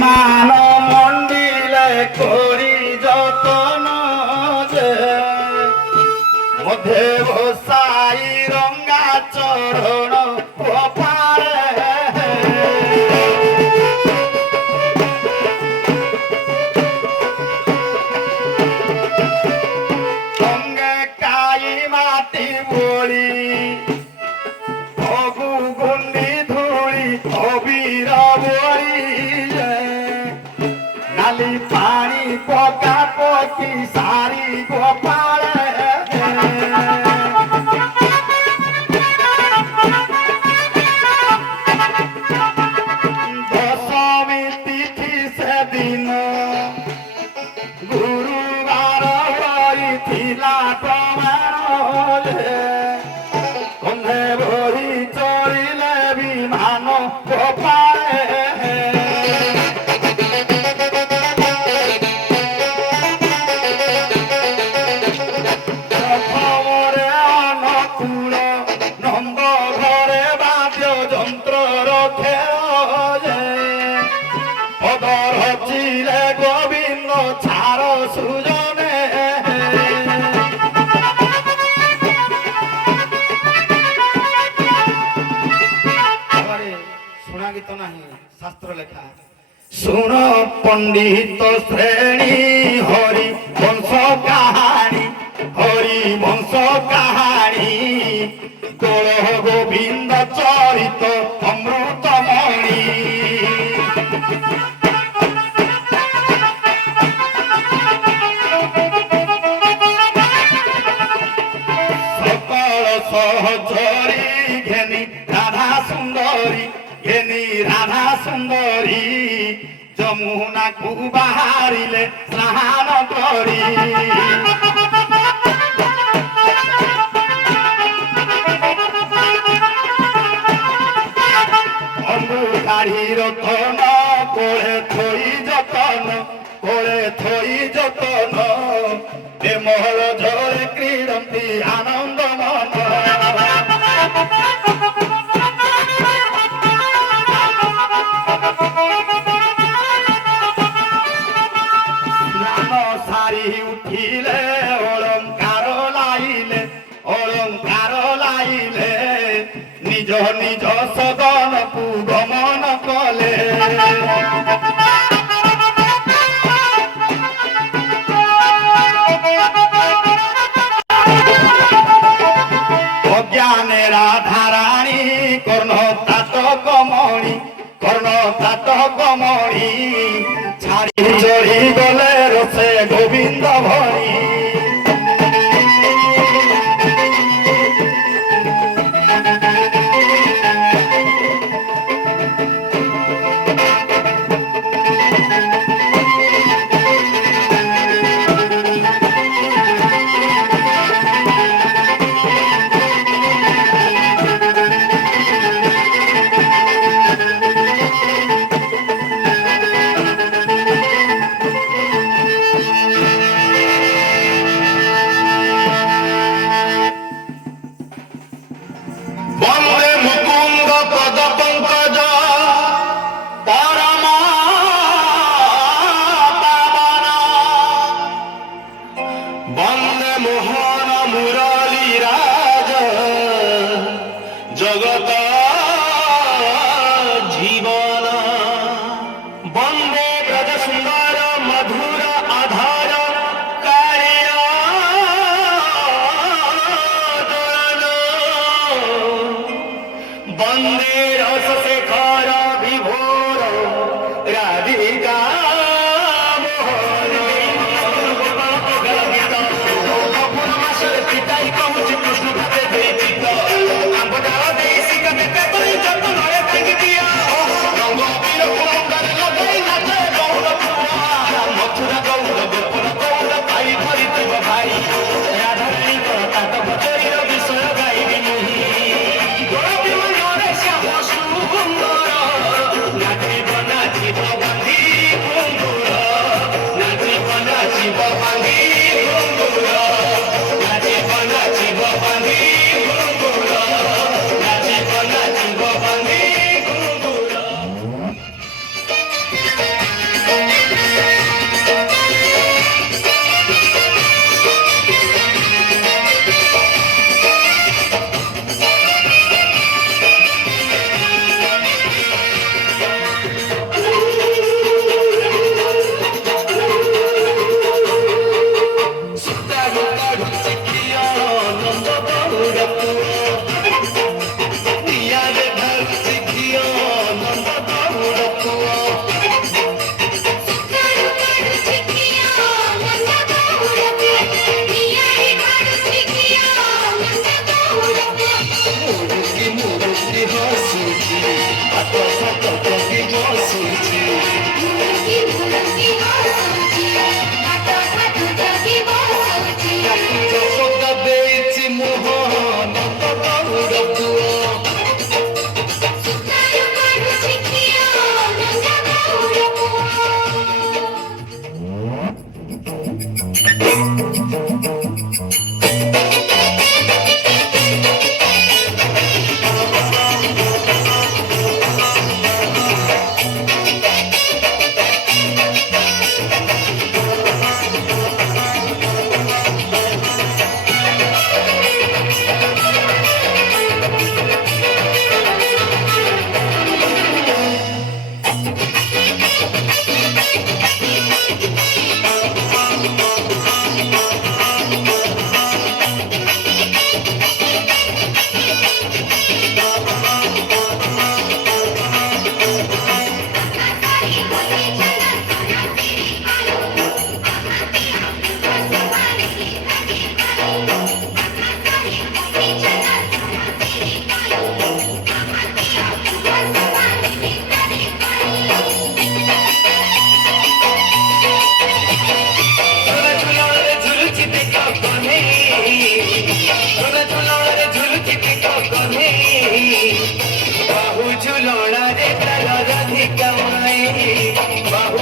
মান মন্দিলে করি যতন যে মধ্যে বসাই রঙ্গা চরণ কপালে সঙ্গে কাই মাটি বলি অগু গুন্ডি ধুলি অবির বলি নালি পানি পকা পকি সারি গোপালে দশমী তিথি সেদিন গুরুবার হইଥିଲା প্রমাণে কন্ধে ভরি চলিলে বিমান গোপালে প্রথমরে অনুকূল নন্দ ঘরে বাদ্য যন্ত্র রখে পদর হচ্ছিলে গোবিন্দ ছাড় সুজনে শোনা গীত নাহি শাস্ত্র লেখা শুণ পণ্ডিত শ্রেণী হরি বংশ কাহানি হরি বংশ কাহানি দোল গোবিন্দ চরিত অমৃতমণি সকল সহচরী ঘেনি রাধা সুন্দরী ঘেনি রাধা সুন্দরী যমুনাকু বাহারিলে স্নান করি অন্ধকারী রতন করে থই যতন করে থই যতন মহল ঝরে ক্রীড়ন্তি আনন্দ মন সারি উঠিলে অলঙ্কার লাইলে নিজ নিজ সদনকু গমন কলে অজ্ঞানে রাধারাণী কর্ণ তাত কমণি ছাড়ি চড়ি গলে রসে গোবিন্দ ভরি জগত জীবন বন্দে ব্রজ সুন্দর মধুর আধার বন্দে রস শেখর বিভোর রাধিকা Ranga बाहु झुलणा रे तल राधिका माई बाहु